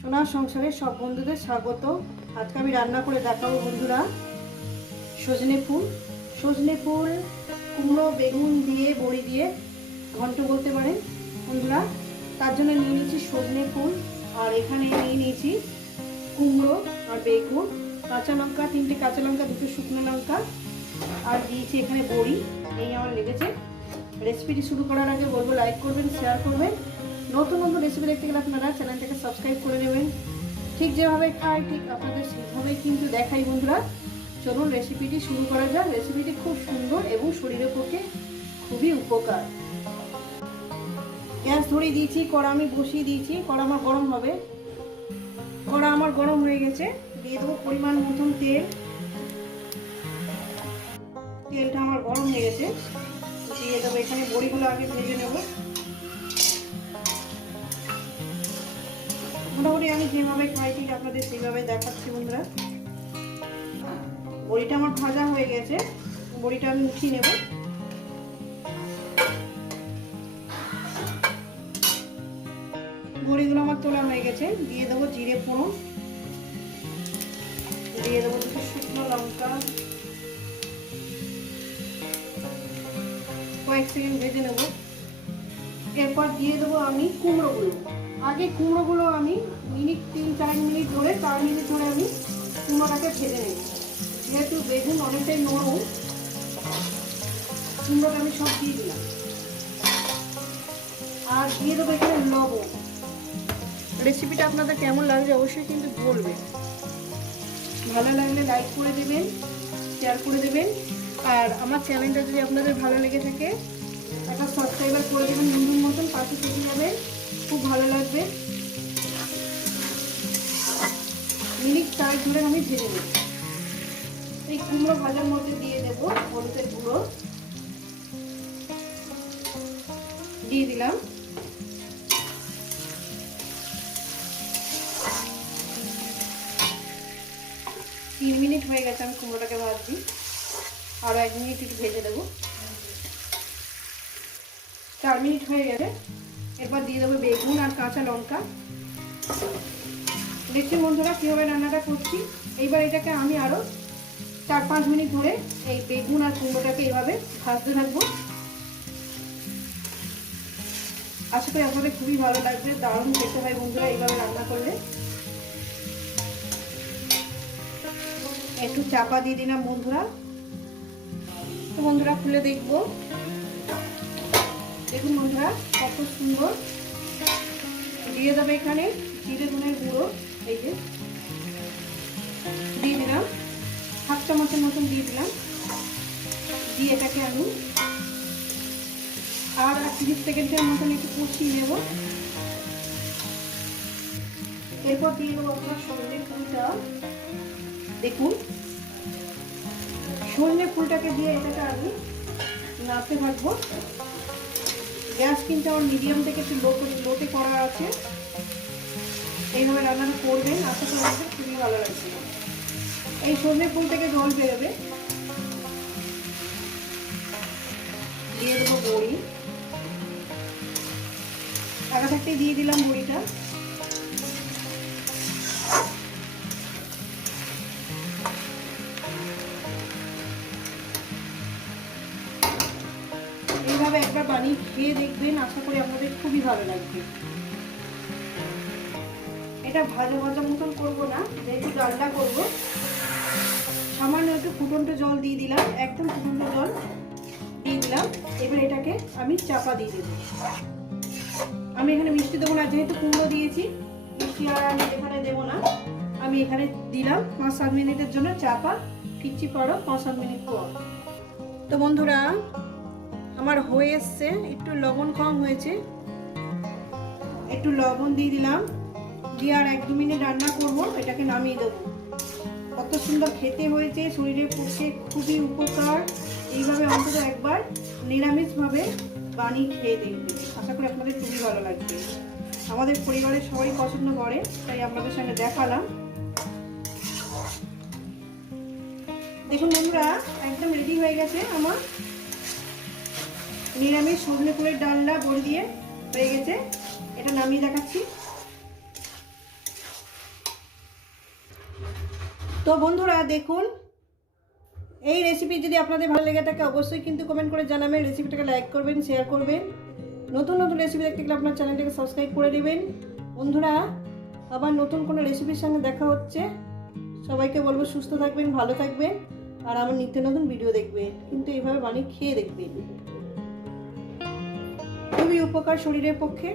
সোনার সংসারে সব বন্ধুদের স্বাগত। আজকে আমি রান্না করে দেখাবো বন্ধুরা। সজনে ফুল। সজনে ফুল, কুমড়ো, বেগুন দিয়ে, বড়ি দিয়ে ঘন্ট বলতে পারেন বন্ধুরা। তার জন্য নিয়ে নিয়েছি সজনে ফুল আর এখানে নিয়ে নিয়েছি কুমড়ো আর বেগুন। কাঁচা লঙ্কা, তিনটে কাঁচা লঙ্কা, দুটো শুকনো লঙ্কা আর দিয়েছি এখানে বড়ি। এই আমার লেগেছে। রেসিপিটি শুরু করার আগে বলব লাইক করবেন শেয়ার করবেন। নতুন নতুন রেসিপি দেখতে গেলে আপনারা চ্যানেলটাকে সাবস্ক্রাইব করে নেবেন। ঠিক যেভাবে খাই ঠিক আপনাদের সেভাবেই কিন্তু দেখাই বন্ধুরা। চলুন রেসিপিটি শুরু করা যাক। রেসিপিটি খুব সুন্দর এবং শরীরের পক্ষে খুবই উপকার। গ্যাস ধরিয়ে দিয়েছি, কড়া আমি বসিয়ে দিয়েছি, কড়া আমার গরম হবে। কড়া আমার গরম হয়ে গেছে। দিয়ে দেবো পরিমাণ মতন তেল। তেলটা আমার গরম হয়ে গেছে। দিয়ে দেবো এখানে বড়িগুলো আগে ভেজে নেব। মোটামুটি আমি যেভাবে খাই, ঠিক আপনাদের সেভাবে দেখাচ্ছি বন্ধুরা। বড়িটা আমার ভাজা হয়ে গেছে, বড়িটা আমি উঠিয়ে নেব। বড়িগুলো আমার তোলা হয়ে গেছে, দিয়ে দেবো জিরে ফোড়ন। দিয়ে দেবো দুটো শুকনো লঙ্কা। কয়েক সেকেন্ড ভেজে নেব। এরপর দিয়ে দেবো আমি কুমড়োগুলো। আগে কুমড়োগুলো আমি মিনিট তিন চার মিনিট ধরে চার মিনিট ধরে আমি কুমড়োটাকে ভেজে নেব যেহেতু বেগুন অনেকটাই নরম, কুমড়োটা আমি সব দিয়ে দিলাম। আর দিয়ে দেবো এখানে লবণ। রেসিপিটা আপনাদের কেমন লাগছে অবশ্যই কিন্তু বলবেন। ভালো লাগলে লাইক করে দেবেন শেয়ার করে দেবেন। আর আমার চ্যানেলটা যদি আপনাদের ভালো লেগে থাকে একটা সাবস্ক্রাইবার করে দেবেন নতুন মতন, পাশে থেকে যাবেন খুব ভালো লাগবে। মিনিট চার ধরে আমি ভেজে নেব। এই কুমড়ো ভাজার মধ্যে দিয়ে দেবো হলুদের গুঁড়ো। দিয়ে দিলাম। তিন মিনিট হয়ে গেছে আমি কুমড়োটাকে ভাজছি। আরও এক মিনিট একটু ভেজে দেবো। চার মিনিট হয়ে গেলে এরপর দিয়ে দেবো বেগুন আর কাঁচা লঙ্কা। দেখছি বন্ধুরা কীভাবে রান্নাটা করছি। এইবার এটাকে আমি আরও চার পাঁচ মিনিট ধরে এই বেগুন আর কুমড়োটাকে এইভাবে ভাজতে থাকব। আশা করি আপনাদের খুবই ভালো লাগবে, দারুণ খেতে হয় বন্ধুরা এইভাবে রান্না করলে। একটু চাপা দিয়ে দিলাম বন্ধুরা। তো বন্ধুরা খুলে দেখব। দেখুন বন্ধুরা, কত সুন্দর। দিয়ে দেবে এখানে জিরে ধনের গুঁড়ো, এই যে। দিয়ে দিলাম, হাফ চামচের মতন দিয়ে দিলাম। দিয়ে এটাকে আমি আর তিরিশ সেকেন্ডের মতন একটু কষিয়ে নেব। এরপর দিয়ে দেবো আপনার সজনে ফুলটা। দেখুন সজনে ফুলটাকে দিয়ে এটাকে আমি নাড়তে থাকব। গ্যাস কিন্তু আমার মিডিয়াম থেকে একটু লো লোতে করা আছে। এইভাবে রান্নাটা করবেন, আশা করি আমাদের খুবই ভালো লাগছে এই সর্ষে ফুল থেকে জল বেরোবে। দিয়ে দেবো বড়ি। আগে থাকতে দিয়ে দিলাম বড়িটা। এইভাবে একবার বানিয়ে খেয়ে দেখবেন, আশা করি আপনাদের খুবই ভালো লাগবে। এটা ভাজা ভাজা মতন করব না, যেহেতু ডালটা করব। সামান্য একটু ফুটন্ত জল দিয়ে দিলাম, একদম ফুটন্ত জল দিয়ে দিলাম। এবার এটাকে আমি চাপা দিয়ে দেবো। আমি এখানে মিষ্টি দেবো না, যেহেতু কুমড়ো দিয়েছি, মিষ্টি আর আমি এখানে দেবো না। আমি এখানে দিলাম পাঁচ সাত মিনিটের জন্য চাপা ফিরছি পরও পাঁচ সাত মিনিট পর। তো বন্ধুরা আমার হয়ে এসছে, একটু লবণ কম হয়েছে। একটু লবণ দিয়ে দিলাম। দিয়ে আর এক দু মিনিট রান্না করব, এটাকে নামিয়ে দেবো। কত সুন্দর খেতে হয়েছে, শরীরের পক্ষে খুবই উপকার। এইভাবে অন্তত একবার নিরামিষভাবে বানিয়ে খেয়ে দেখবে আশা করি আপনাদের খুবই ভালো লাগবে। আমাদের পরিবারের সবাই পছন্দ করে, তাই আপনাদের সঙ্গে দেখালাম। দেখুন বন্ধুরা, একদম রেডি হয়ে গেছে আমার। নিরামিষ সজনে ফুলের ডালনা বড়ি দিয়ে হয়ে গেছে। এটা নামিয়ে দেখাচ্ছি। তো বন্ধুরা, দেখুন, এই রেসিপি যদি আপনাদের ভালো লেগে থাকে, অবশ্যই কিন্তু কমেন্ট করে জানাবেন। রেসিপিটাকে লাইক করবেন শেয়ার করবেন। নতুন নতুন রেসিপি দেখতে গেলে আপনার চ্যানেলটাকে সাবস্ক্রাইব করে দেবেন। বন্ধুরা, আবার নতুন কোনো রেসিপির সঙ্গে দেখা হচ্ছে। সবাইকে বলব, সুস্থ থাকবেন, ভালো থাকবেন। আর আমার নিত্য নতুন ভিডিও দেখবেন। কিন্তু এইভাবে বানিয়ে খেয়ে দেখবেন। খুবই উপকার শরীরের পক্ষে